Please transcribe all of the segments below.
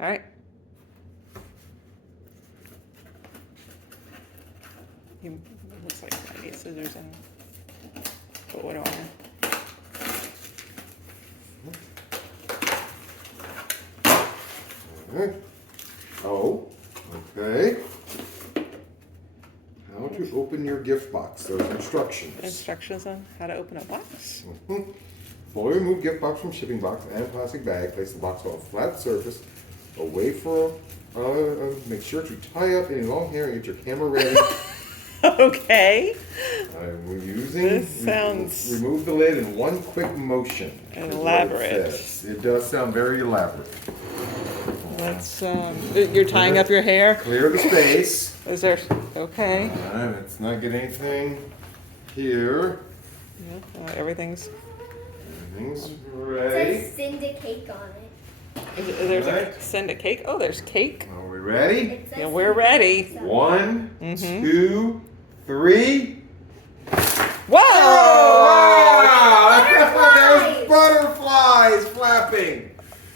All right. It looks like I need scissors and. But what do I know? Okay. Oh, okay. How to open your gift box. Those instructions. Instructions on how to open a box. Fully remove gift box from shipping box and plastic bag. Place the box on a flat surface. Away from. Make sure to tie up any long hair and get your camera ready. Okay. I'm using. This sounds Remove the lid in one quick motion. is what elaborate. It says. It does sound very elaborate. Let's. You're tying up your hair. Clear the space. Is there? Okay. Let's not get anything here. Yeah. Everything's. Everything's It ready. says Syndicate on it. There's a Right. send a cake. Oh, there's cake. Are we ready? It says Yeah, we're ready. Syndicate. 1, Mhm. 2, 3. Whoa! Oh, wow! Butterflies! There's butterflies flapping.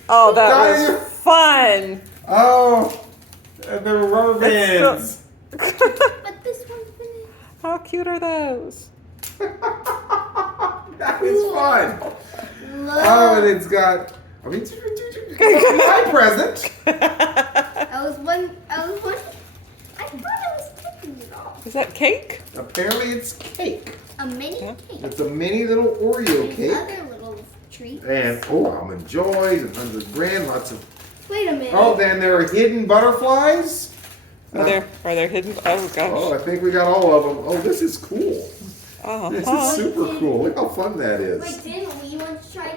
Oh, that Diane. was fun. Oh, and there were rubber That's bands. But this one's finished. How cute are those? That is fun. Look. Oh, and it's got. I mean, it's my present. I was one. I thought I was taking it off. Is that cake? Apparently, it's cake. A mini Yeah. cake. It's a mini little Oreo And cake. other little treats. And almond joys and 100 grand, lots of. Wait a minute. Oh, then there are hidden butterflies. Are there hidden? Oh gosh. Oh, I think we got all of them. Oh, this is cool. This is Uh-huh. super cool. Look how fun that is. Wait, didn't we want to try